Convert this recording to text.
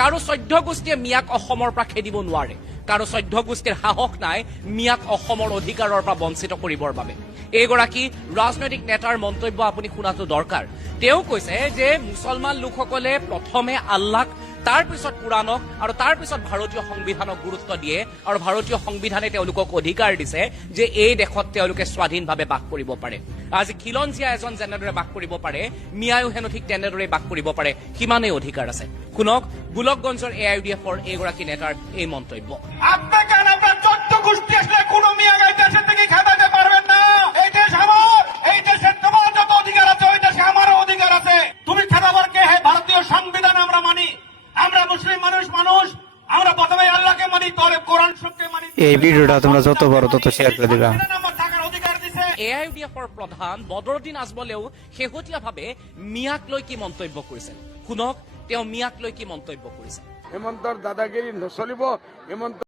কাৰো 14 গোষ্ঠীয়ে মিয়াক অসমৰ পৰা খেদিব নোৱাৰে, কাৰো 14 গোষ্ঠীৰ সাহস নাই মিয়াক অসমৰ অধিকাৰৰ পৰা বঞ্চিত কৰিবৰ বাবে। এইগৰাকী ৰাজনৈতিক নেতাৰ মন্তব্য আপুনি শুনাটো দৰকাৰ। তেওঁ কৈছে যে মুছলমান লোকসকলে প্ৰথমে আল্লাহক, তাৰ পিছত কুৰাণক আৰু তাৰ পিছত ভাৰতীয় সংবিধানক গুৰুত্ব দিয়ে, আৰু ভাৰতীয় সংবিধানে তেওঁলোকক অধিকাৰ দিছে যে এই দেশত তেওঁলোকে স্বাধীনভাৱে বাস কৰিব পাৰে। আজি খিলঞ্জীয়া এজন যেনেদৰে বাস কৰিব পাৰে, মিয়ায়ো হেনো ঠিক তেনেদৰে বাস কৰিব পাৰে, সিমানেই অধিকাৰ আছে। শুনক গোলকগঞ্জৰ AIUDF-ৰ এইগৰাকী নেতাৰ এই মন্তব্য। এই ভিডিওটা তোমরা যত বড় তত শেয়ার করে দিবা। AIUDF-ৰ প্ৰধান বদৰুদ্দিন আজমলেও শেহতীয়াভাৱে মিয়াক লৈ কি মন্তব্য কৰিছে, শুনক তেওঁ মিয়াক লৈ কি মন্তব্য কৰিছে। হেমন্তৰ দাদাগিৰি নচলিব। হেমন্ত